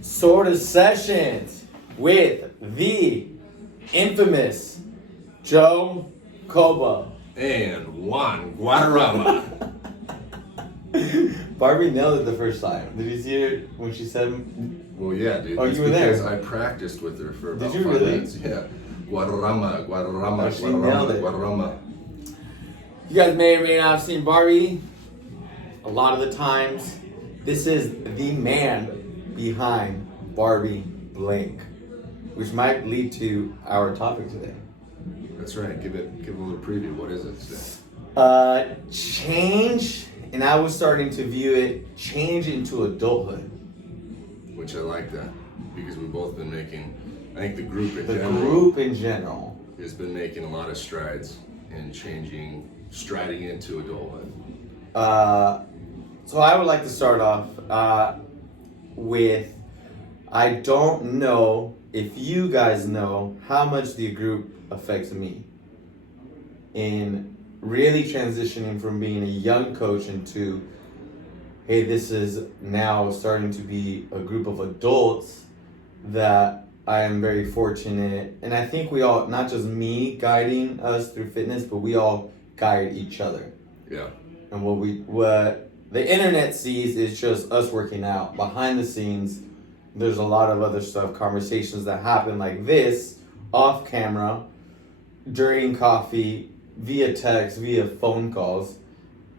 SORTA Sessions with the infamous Joe Coba. And Juan Guadarrama. Barbie nailed it the first time. Did you see her when she said? Well, yeah, dude. Oh, It's you were there. because I practiced with her for about Did you 5 really? minutes. Yeah. Guadarrama, Guadarrama, Oh, she nailed it. Guadarrama. You guys may or may not have seen Barbie. A lot of the times, this is the man behind Barbie Blink, which might lead to our topic today. That's right. Give a little preview. What is it today? Change, and I was starting to view it change into adulthood. Which I like that because we've both been making. I think the group in The general group in general. has been making a lot of strides in striding into adulthood. So I would like to start off with, I don't know if you guys know how much the group affects me in really transitioning from being a young coach into, hey, this is now starting to be a group of adults that I am very fortunate. And I think we all, not just me guiding us through fitness, but we all guide each other. Yeah. And what the internet sees is just us working out. Behind the scenes, there's a lot of other stuff, conversations that happen like this, off camera, during coffee, via text, via phone calls,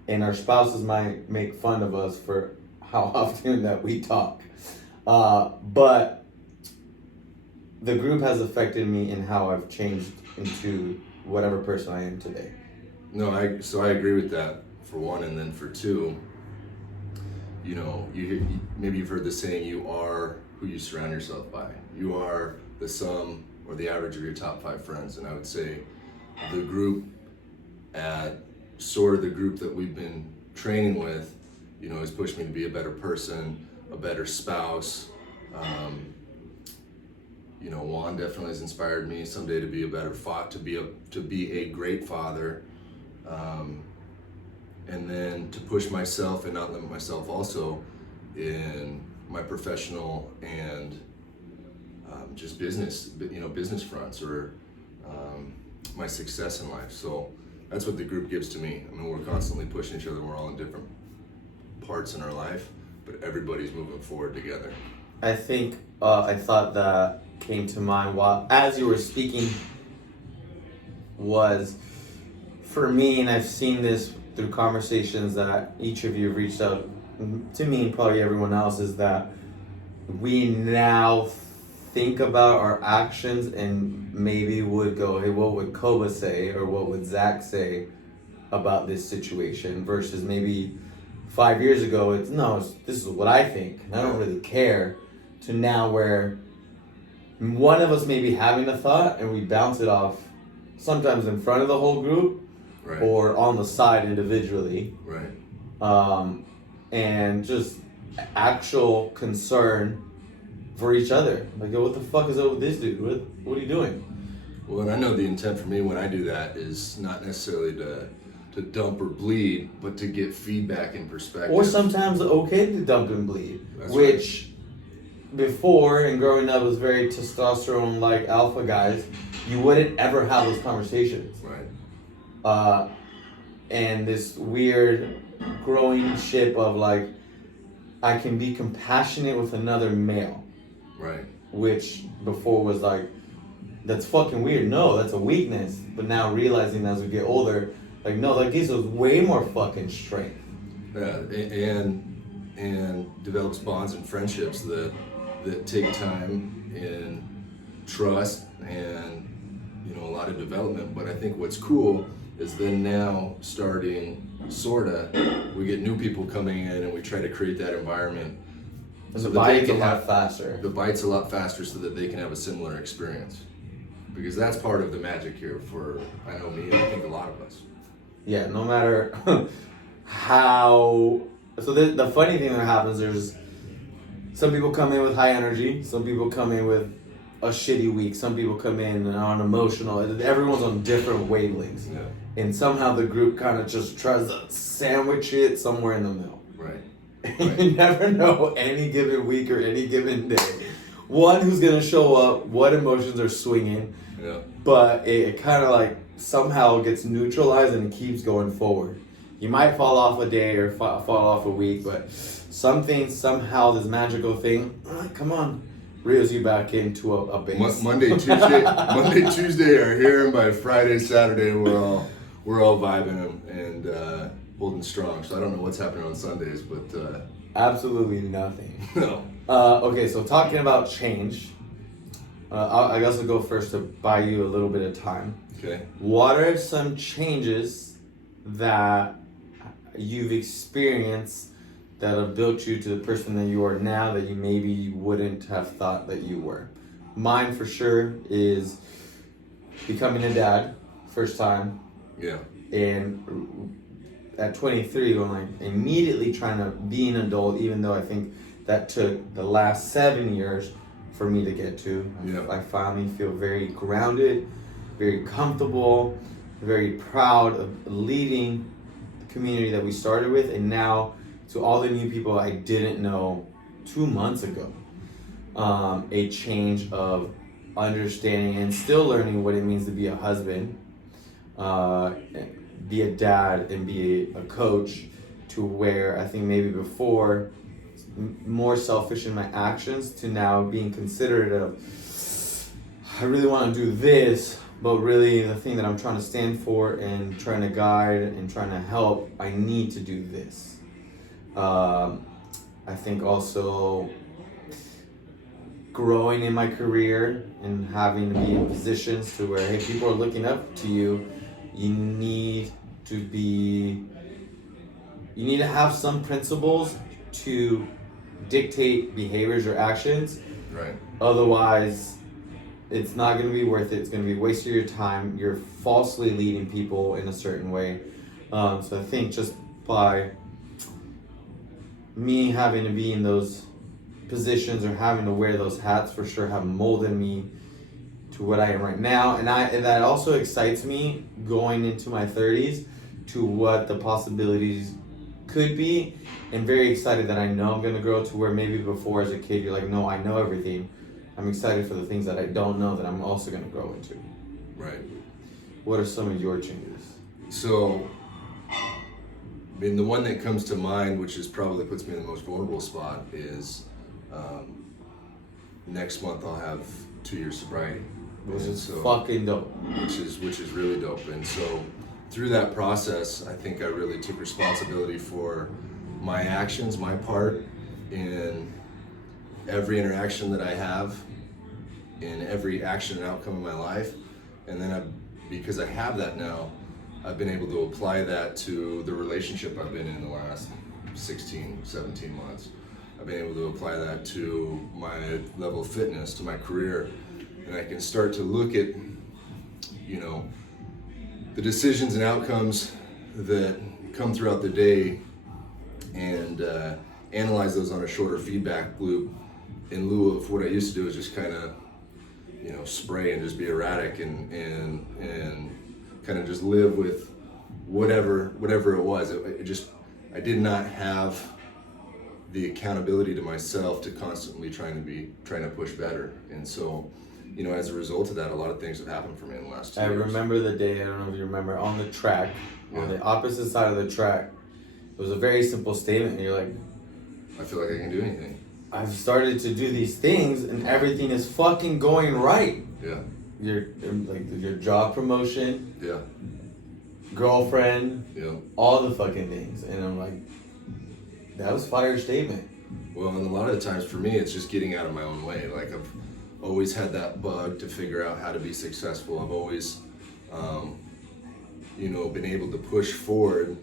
and our spouses might make fun of us for how often that we talk. But the group has affected me in how I've changed into whatever person I am today. No, I agree with that for one, and then for two, you know, maybe you've heard the saying, you are who you surround yourself by. You are the sum or the average of your top 5 friends, and I would say the group at SORTA, the group that we've been training with, you know, has pushed me to be a better person, a better spouse. You know, Juan definitely has inspired me someday to be a better father, to be a great father, and then to push myself and not limit myself also in my professional and just business fronts or my success in life. So that's what the group gives to me. I mean, we're constantly pushing each other. We're all in different parts in our life, but everybody's moving forward together. I think I thought that came to mind while as you were speaking was for me, and I've seen this through conversations that each of you have reached out to me and probably everyone else, is that we now think about our actions and maybe would go, hey, what would Koba say or what would Zach say about this situation, versus maybe 5 years ago it's this is what I think and I don't really care, to now where one of us may be having a thought and we bounce it off sometimes in front of the whole group, right, or on the side individually, right, and just actual concern for each other. Like, what the fuck is up with this dude? What are you doing? Well, and I know the intent for me when I do that is not necessarily to dump or bleed, but to get feedback and perspective. Or sometimes okay to dump and bleed, That's which right. Before and growing up was very testosterone like alpha guys. You wouldn't ever have those conversations. Right. And this weird growing ship of like, I can be compassionate with another male. Right. Which before was like, that's fucking weird. No, that's a weakness. But now realizing as we get older, like, no, that gives us way more fucking strength. Yeah, and develops bonds and friendships that take time and trust and, you know, a lot of development. But I think what's cool is then now starting SORTA, we get new people coming in and we try to create that environment. And the bite's a lot faster. The bite's a lot faster so that they can have a similar experience. Because that's part of the magic here for, I know me, and I think a lot of us. Yeah, no matter how. So the funny thing that happens, there's some people come in with high energy, some people come in with a shitty week, some people come in on emotional. Everyone's on different wavelengths. Yeah. And somehow the group kind of just tries to sandwich it somewhere in the middle. Right. Right. You never know any given week or any given day. One, who's gonna show up, what emotions are swinging, Yeah. but it kind of like somehow gets neutralized and it keeps going forward. You might fall off a day or fall off a week, but something, somehow, this magical thing, come on, reels you back into a base. Monday, Tuesday are here, and by Friday, Saturday, we're all vibing and holding strong. So I don't know what's happening on Sundays, but Absolutely nothing. no. Okay, so talking about change, I guess I'll go first to buy you a little bit of time. Okay. What are some changes that you've experienced that have built you to the person that you are now that you maybe wouldn't have thought that you were? Mine for sure is becoming a dad, first time, Yeah. and at 23 going like immediately trying to be an adult, even though I think that took the last 7 years for me to get to. Yeah. I finally feel very grounded, very comfortable, very proud of leading the community that we started with, and now to all the new people I didn't know 2 months ago. A change of understanding and still learning what it means to be a husband, be a dad, and be a coach, to where I think maybe before more selfish in my actions to now being considerate of, I really want to do this, but really the thing that I'm trying to stand for and trying to guide and trying to help, I need to do this. I think also growing in my career and having to be in positions to where, hey, people are looking up to you. You need to have some principles to dictate behaviors or actions. Right. Otherwise, it's not going to be worth it. It's going to be a waste of your time. You're falsely leading people in a certain way. So I think just by me having to be in those positions or having to wear those hats for sure have molded me to what I am right now. And that also excites me going into my 30s to what the possibilities could be, and very excited that I know I'm going to grow to where maybe before as a kid you're like, no, I know everything. I'm excited for the things that I don't know that I'm also going to grow into. Right. What are some of your changes? So, I mean, the one that comes to mind, which is probably puts me in the most vulnerable spot, is next month I'll have 2 years sobriety. Which is So- fucking dope. which is really dope. And so through that process, I think I really took responsibility for my actions, my part in every interaction that I have, in every action and outcome in my life. And then because I have that now, I've been able to apply that to the relationship I've been in the last 16, 17 months. I've been able to apply that to my level of fitness, to my career, and I can start to look at, the decisions and outcomes that come throughout the day and analyze those on a shorter feedback loop, in lieu of what I used to do is just kind of, spray and just be erratic and kind of just live with whatever it was. I did not have the accountability to myself to constantly trying to push better. And so, as a result of that, a lot of things have happened for me in the last 2 years. I remember the day, I don't know if you remember, on the track, on Yeah. the opposite side of the track, it was a very simple statement, and you're like, I feel like I can do anything. I've started to do these things and everything is fucking going right. Yeah. Your job promotion, Yeah. girlfriend, Yeah. all the fucking things. And I'm like, that was fire statement. Well, and a lot of the times for me, it's just getting out of my own way. Like I've always had that bug to figure out how to be successful. I've always, been able to push forward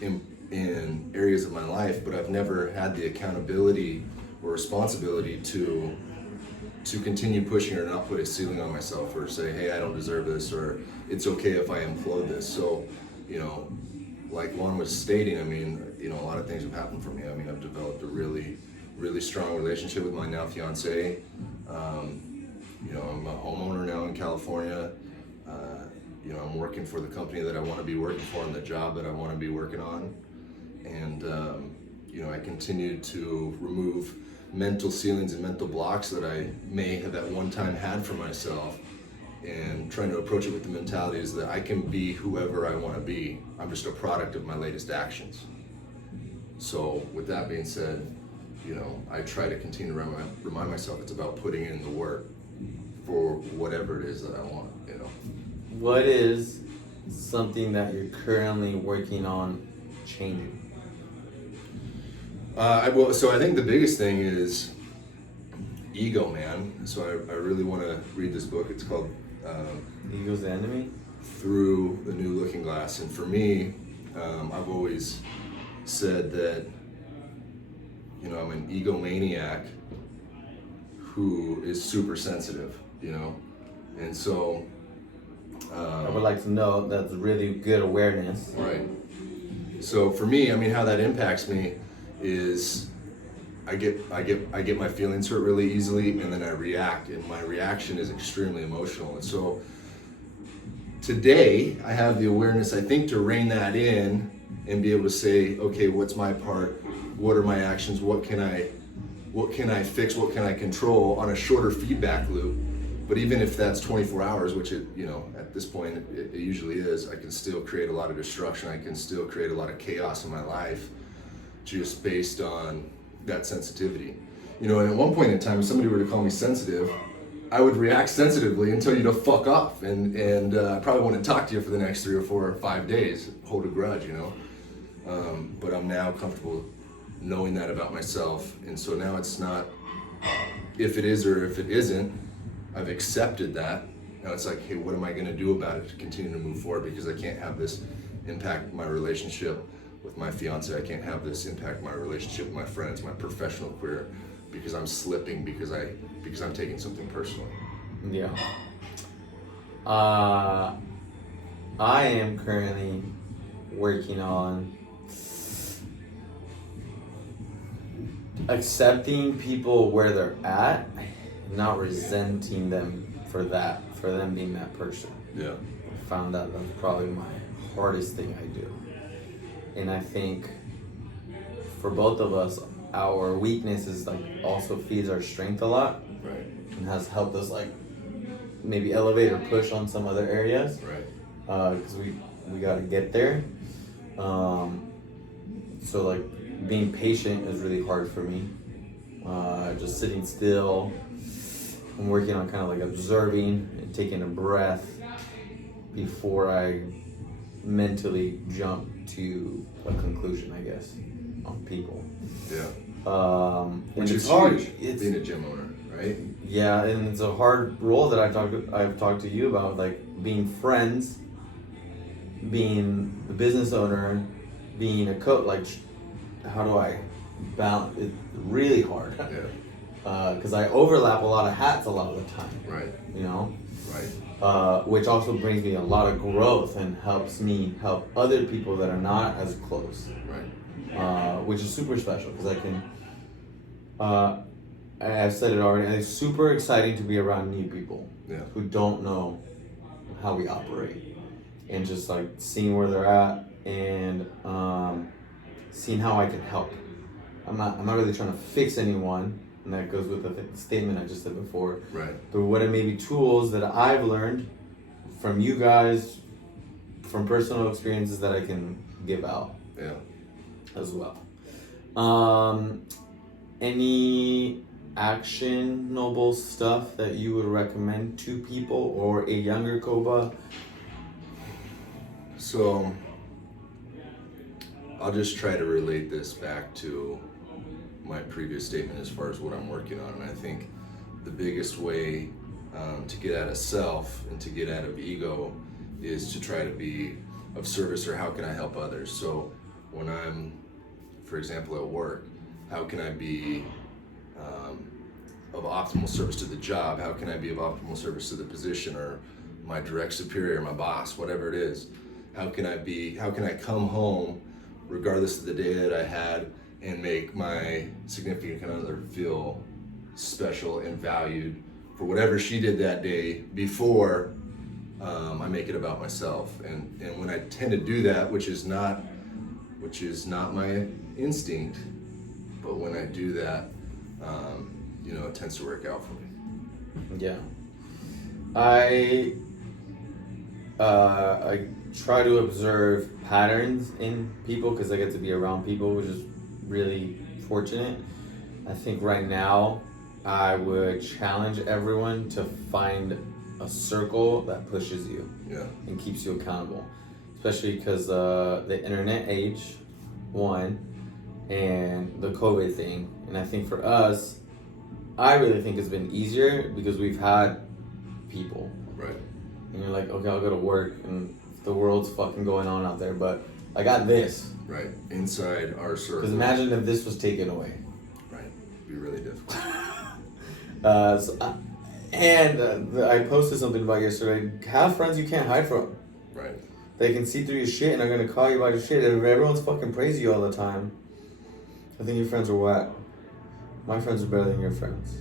in areas of my life, but I've never had the accountability or responsibility to continue pushing or not put a ceiling on myself or say, hey, I don't deserve this, or it's okay if I implode this. So, like Juan was stating, a lot of things have happened for me. I've developed a really, really strong relationship with my now fiance. I'm a homeowner now in California. I'm working for the company that I want to be working for and the job that I want to be working on. And I continue to remove mental ceilings and mental blocks that I may have at one time had for myself, and trying to approach it with the mentality is that I can be whoever I want to be. I'm just a product of my latest actions. So with that being said, I try to continue to remind myself it's about putting in the work for whatever it is that I want. What is something that you're currently working on changing? So I think the biggest thing is ego, man. So I really want to read this book. It's called Ego's the Enemy? Through the New Looking Glass. And for me, I've always said that, I'm an egomaniac who is super sensitive, and so I would like to know that's really good awareness. right. So for me, how that impacts me is I get my feelings hurt really easily, and then I react, and my reaction is extremely emotional. And so today I have the awareness, I think, to rein that in and be able to say, okay, what's my part? What are my actions? What can I fix? What can I control on a shorter feedback loop? But even if that's 24 hours, which at this point it usually is, I can still create a lot of destruction. I can still create a lot of chaos in my life just based on that sensitivity. And at one point in time, if somebody were to call me sensitive, I would react sensitively and tell you to fuck off, and I probably wouldn't talk to you for the next 3 or 4 or 5 days, hold a grudge, But I'm now comfortable knowing that about myself, and so now it's not if it is or if it isn't. I've accepted that. Now it's like, hey, what am I going to do about it to continue to move forward? Because I can't have this impact my relationship with my fiance. I can't have this impact my relationship with my friends, my professional career, because I'm slipping, because I'm taking something personally. Yeah. I am currently working on accepting people where they're at, not resenting them for them being that person. Yeah. I found out that's probably my hardest thing I do. And I think for both of us, our weakness is also feeds our strength a lot. Right. And has helped us maybe elevate or push on some other areas. Right. Because we got to get there. So being patient is really hard for me. Just sitting still. I'm working on kind of observing and taking a breath before I mentally jump to a conclusion, I guess, on people. Yeah. Which is hard. Huge, being a gym owner, right? Yeah, and it's a hard role that I've talked to you about, being friends, being the business owner, being a coach. How do I balance? It's really hard. Yeah. Because I overlap a lot of hats a lot of the time. Right. Right. Which also brings me a lot of growth and helps me help other people that are not as close. Right. Which is super special because I can. I've said it already. And it's super exciting to be around new people who don't know how we operate, and just seeing where they're at and seeing how I can help. I'm not really trying to fix anyone. And that goes with the statement I just said before. Right. But what are maybe tools that I've learned from you guys, from personal experiences that I can give out. Yeah. As well. Any actionable stuff that you would recommend to people or a younger Koba? So I'll just try to relate this back to my previous statement as far as what I'm working on. And I think the biggest way to get out of self and to get out of ego is to try to be of service, or how can I help others? So when I'm, for example, at work, how can I be of optimal service to the job? How can I be of optimal service to the position or my direct superior, my boss, whatever it is? How can I come home regardless of the day that I had and make my significant other feel special and valued for whatever she did that day before I make it about myself. And when I tend to do that, which is not my instinct, when I do that, you know, it tends to work out for me. Yeah. I try to observe patterns in people because I get to be around people, which is really fortunate. I think right now I would challenge everyone to find a circle that pushes you Yeah. and keeps you accountable, especially because the internet age, one, and the COVID thing. And I think for us, I really think it's been easier because we've had people. Right. And you're like, okay, I'll go to work and the world's fucking going on out there, but I got this. Right. Inside our circle. Because imagine if this was taken away. Right. It'd be really difficult. I posted something about yesterday. Have friends you can't hide from. Right. They can see through your shit and are gonna call you about your shit. If everyone's fucking praising you all the time, I think your friends are whack. My friends are better than your friends.